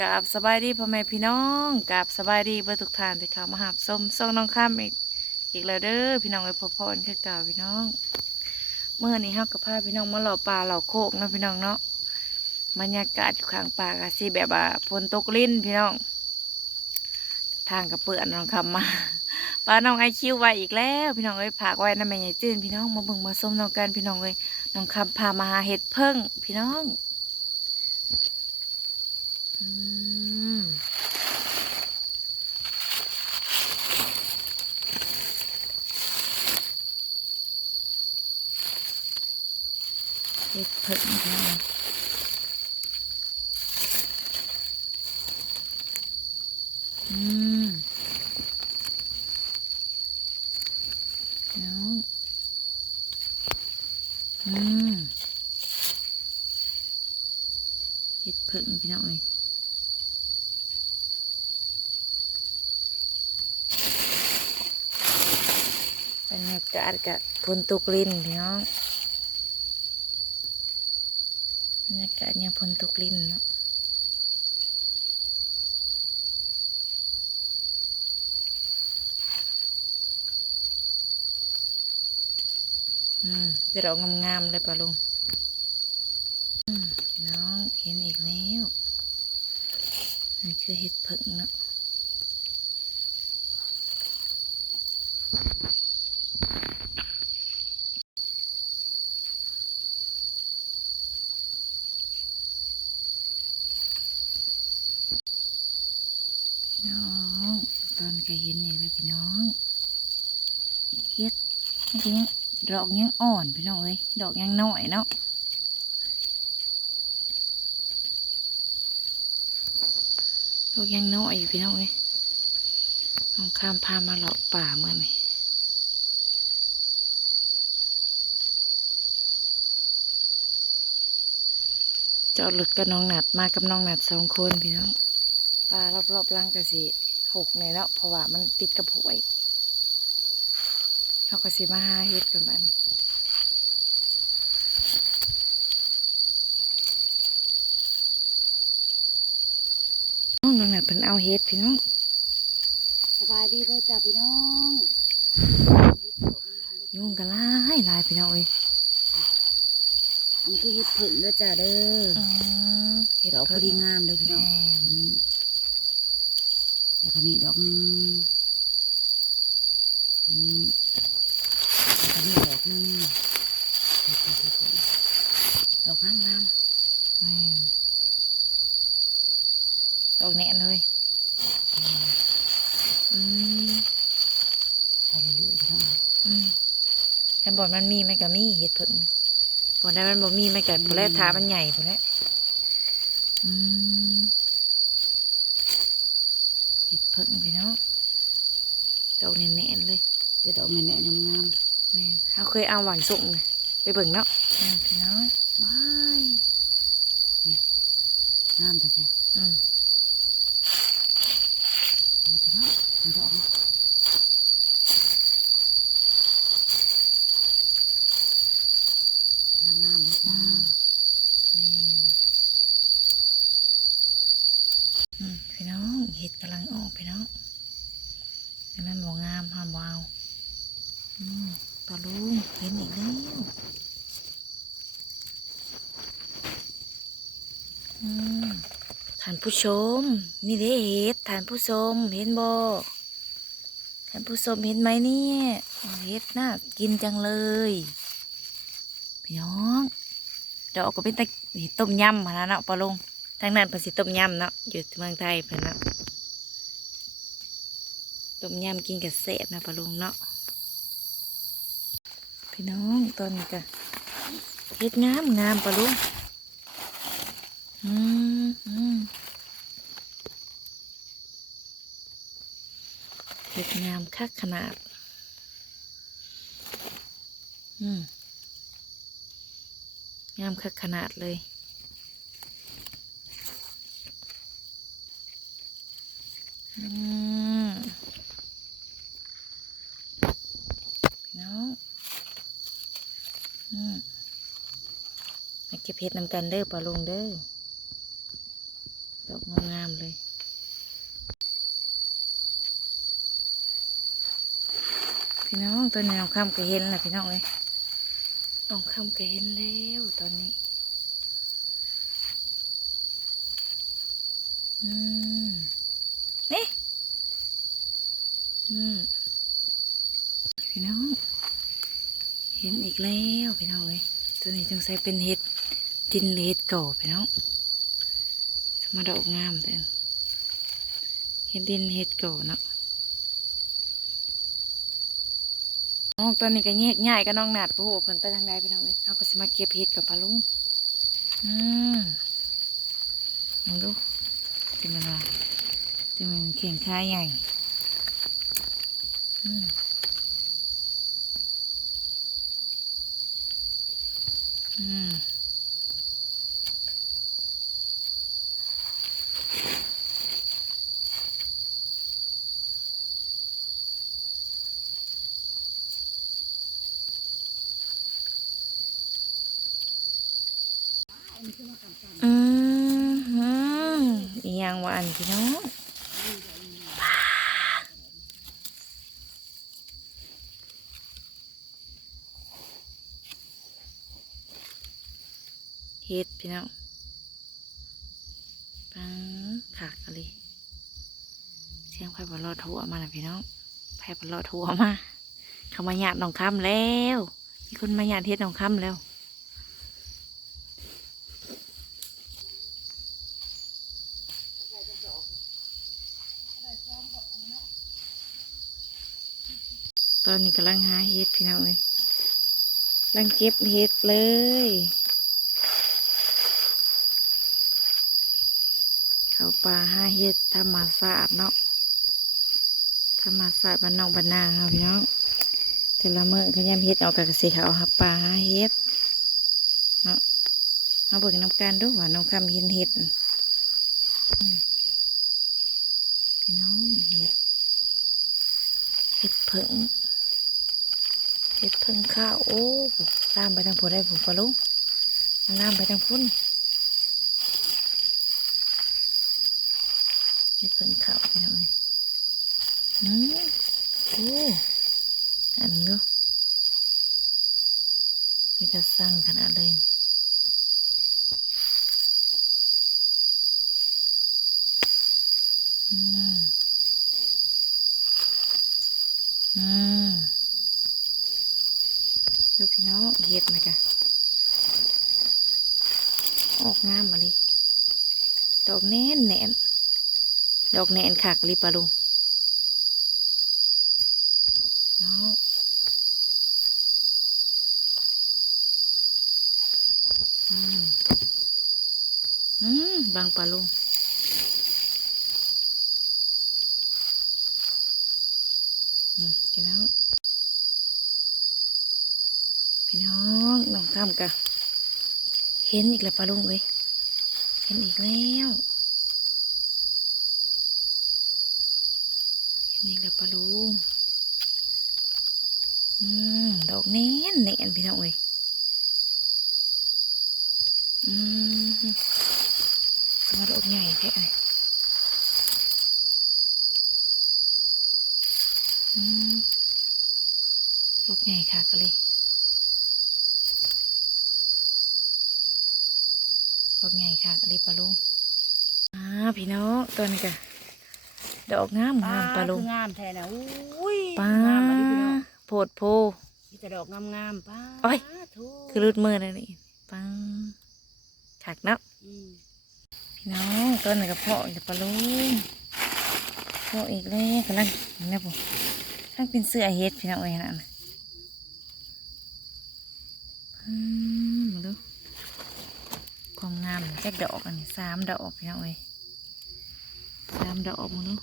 กับสบายดีพ่อแม่พี่น้องกับสบายดีเบอร์ทุกท่านที่เข้ามาหาส้มส่งน้องข้ามอีกอีกแล้วเด้อพี่น้องไอ้พ่อพ่อคือเก่าพี่น้องเมื่อนี้เฮากับพาพี่น้องมาหล่อปลาหล่อโคกเนาะพี่น้องเนาะบรรยากาศอยู่ข้างป่าก็สิแบบว่าฝนตกลิ้นพี่น้อง ทางกับเปื้อนน้องคำมาปลาน้องไอคิวไว้อีกแล้ว พี่น้องเอ้ยผากไว้นะแม่ใหญ่จื้นพี่น้องมาบิ่งมาส้มน้องกันพี่น้องเอ้ยน้องคำพามาหาเห็ดเพิ่งพี่น้อง เห็ดเพิ่งพี่น้องอืมพี่น้องอืมเห็ดเพิ่งพี่น้องเอ้ย บรรยากาศกับพนตกลินพี่น้องบรรยากาศยังพนตกลินเนาะอืมเดี๋ยวเรางามๆเลยปะลุงอืมพี่น้องเห็นอีกแล้วนี่คือเห็ดเพิ่งเนาะ น้องตอนก็เห็นอีกแล้วพี่น้องเฮ็ดมันก็ยังดอกยังอ่อนพี่น้องเอ้ยดอกยังน้อยเนาะดอกยังน้อยอยู่พี่น้องเอ้ยน้องข้ามพามาเลาะป่าเมื่อนี่จอดรถกับน้องหนัดมากับน้องหนัดสองคนพี่น้อง ปลารอบๆร่างกะสิหกในแล้วเพราะว่ามันติดกับหวยเขาก็สิมาหาเฮ็ดกันมันน้องน้องน่ะเพิ่นเอาเฮ็ดพี่น้องสบายดีเด้อจ้าพี่น้องยุ่งกันหลายหลายพี่น้องเอ้ยอันนี้คือเห็ดผึ่งเด้อจ้าเด้ออืมเฮ็ดดอกพเพิ่อนดีงามเลยพี่น้อง แม่นอืมแล้วก็นี่ดอกหนึ่งอืมแล้วก็นี่ดอกหนึ่งเห็ดผึ่งเห็ดผึ่งดอกงามงามแม่นดอกแหน่เลยอืมไปเรื่อยๆพี่น้องอืมแทนบอลมันมีไหมก็มีเห็ดเพิ่งบอลได้มันบ่มีไหมก็พอแรกทามันใหญ่พอแรกอืม เห็ดเพิ่งพี่น้องดอกแน่นๆเลยเดี๋ยวดอกแน่ๆงามงามแม่นเขาเคยเอาหวานสุกเลยไปเบิ่งเนาะอืมพี่น้องๆว้ายนี่งามแต่แท้อืม นี่พี่น้องนี่ดอกนี่กำลังงามเลยจ้า แม่นอืม พี่น้องเห็ดกำลังออกพี่น้องอันนั้นบ่งามห้ามบ่เอาอืมปลาลุงเห็นอีกแล้วอืมท่านผู้ชม นี่เด้เห็ดท่านผู้ชมเห็นบ่ท่านผู้ชมเห็นไหมเนี่ยเห็ดน่ากินจังเลยพี่น้องดอกก็เป็นตะเห็ดต้มยำมาแล้วเนาะปลาลง ทางนั้นเป็นสิต้มยำเนาะอยู่เมืองไทยเพิ่นเนาะต้มยำกินกับเศษนะปลาลุงเนาะพี่น้องตอนนี้ก็เห็ดงามงามปลาลุงอืมอืมเห็ดงามคักขนาด อืมงามคักขนาดเลย อืมพี่ น้องอืมมาเก็บเห็ดนำกันเด้อปลาลงเด้อดอกงามๆเลยพี่น้องตัวนี้น้องคำก็เห็นแหละพี่น้องเลยน้องคำก็เห็นแล้วตอนนี้ อืม อืมพี่น้อง เห็นอีกแล้วพี่น้องเลยตัวนี้จงใส่เป็นเห็ดดินเห็ดเก่าพี่น้องสมาดอกงามแต่เห็ดดินเห็ดเก่าเนาะน้องตอนนี้ก็แยกง่ายก็น้องหนาดผู้โคนไปทางใดพี่น้องเลยเขาก็สมาเก็บเห็ดกับปลาลุงอืมมึงดูเต็มมันว่าเต็มมันเข่งค่าใหญ่ อืมอืมอืมอืมยังว่าอันพี่น้อง เฮ็ดพี่น้องปังขากะเลยเสียงไผ่บอลอทัวมาแล้วพี่น้องไผ่บอลอทัวมาเขามาหยาดหนองคำแล้วมีคนมาหยาดเฮ็ดหนองคำแล้วตอนนี้กำลังหาเฮ็ดพี่น้องเลยกำลังเก็บเฮ็ดเลย เขาป่าห้าเฮ็ดธรรมศาสตร์เนาะธรรมศาสตร์บ้านนอกบ้านนาเฮาพี่น้องแต่ละมือเขายามเฮ็ดออกกับสิเขาหาป่าห้าเฮ็ดเนาะมาเบิ่งน้ำกันดูว่าน้องคำเห็นเฮ็ดพี่น้องเฮ็ดเฮ็ดเผิงเฮ็ดเผิงข้าวโอ้ลามไปทางผู้ได้ผู้ปะลุงมันลามไปทางพุ่น เฮ็ดเพิ่นเขาไปหน่อยอืมโอ้อันนู้มีแต่สั่งขนาดเลยอืมอืมดูพี่น้องเฮ็ดไหมกะออกงามมาเลยดอกแน่นแน่น ดอกแนนขากลิปะลุงน้องอืมอืมบางปลาลุงอืมพี่น้องพี่น้องน้องทำกะเห็นอีกแล้วปลาลุงเลยเห็นอีกแล้ว นี่แหละปลาลุงอืมดอกแน่นแน่นพี่น้องเอ้ยอืมมาดอกใหญ่แท้เลยอืมดอกใหญ่ค่ะก็เลยดอกใหญ่ค่ะก็เลยปลาลุงอ่าพี่น้องตัวนี้กะ ดอกงามงามปลาลุงคืองามแท้นะอุ้ยป้างามมาดิพี่น้องโพดโพมีแต่ดอกงามๆป้าโอ้ยทูคือรุดมือเลยนี่ปังถักเนาะอืมพี่น้องต้นไหนกระเพาะจะปลาลุงเพาะอีกแล้วกำลังนี่ผมทั้งเป็นเสื้อเฮ็ดพี่น้องเอ้ยนั่นน่ะอืมมาดูความงามแจ็คดอกอันนี้สามดอกพี่น้องเอ้ยสามดอกมาดู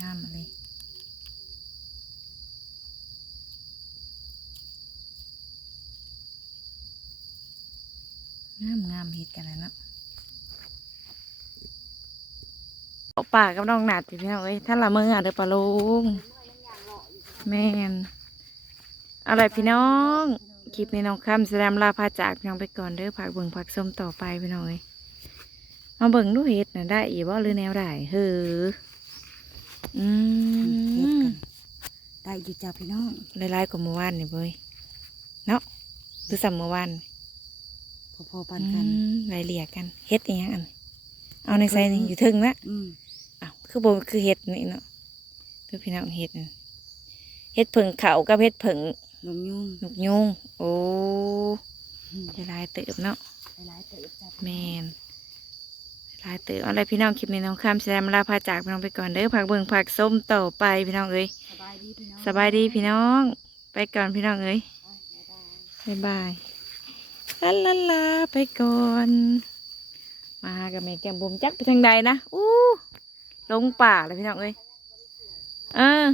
งามเลยงามงามเห็ดกันแล้วเนาะเอาป่ากับน้องหนาดพี่น้องเอ้ยท่านละเมือเด้อปลาลุงแม่นอะไรพี่น้องคลิปนี้น้องคำแสดงลาพาจากพี่น้องไปก่อนเด้อผักเบิ่งผักส้มต่อไปพี่น้องเอ้ยมาเบิ่งดูเฮ็ดน่ะได้อีบ่หรือแนวได้เฮ้อ อืเฮ็ดมกันได้อยู่จ้าพี่น้องหลายๆกว่าเมื่อวานนี่เว้ยเนาะหรือซ้ํเมื่อวานพอๆปานกันอืมรายเรียกกันเฮ็ดอีหยังอันเอาในใส่นี่อยู่ถึงนะอืมอ้าวคือบ่คือเฮ็ดนี่เนาะคือพี่น้องเฮ็ดนั่นเฮ็ดผึ่งเขากับเฮ็ดผึ่งลงยุ่งนกยุงโอ้อืมได้หลายเติบเนาะหลายๆเติบจ้าแมน หลายเติบเอาอะไรพี่น้องคลิปนี้น้องข้ามแซมลาพาจากพี่น้องไปก่อนเด้อผักเบิ่งผักส้มต่อไปพี่น้องเอ้ยสบายดีพี่น้องสบายดีพี่น้องไปก่อนพี่น้องเอ้ยบ๊ายบายบ๊ายบายลาลาลาไปก่อน มาหากับแม่แก้มบุมจักไปทางใดนะอู้ลงป่าเลยพี่น้องเอ้ยเออ